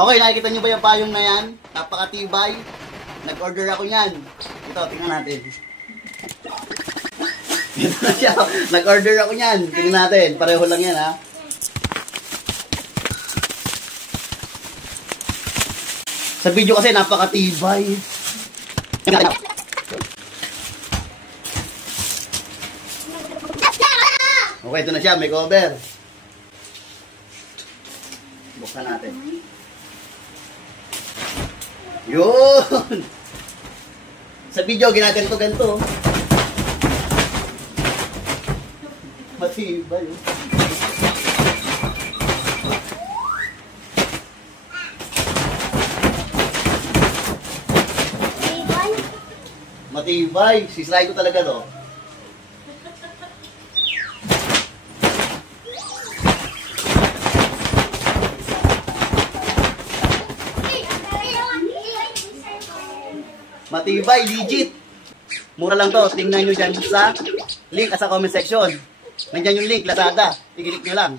Okay, nakikita nyo ba yung payong na yan? Napakatibay. Nag-order ako yan. Ito, tingnan natin. Ito na siya. Nag-order ako yan. Tingnan natin. Pareho lang yan, ha. Sa video kasi napakatibay. Okay, ito na siya. May cover. Buksan natin. Yun! Sa video, ginaganto-ganto. Matibay. Matibay. Sisirahin ko talaga to. Matibay, legit. Mura lang to. Tingnan nyo dyan sa link sa comment section. Nandiyan yung link, Lazada. I-click nyo lang.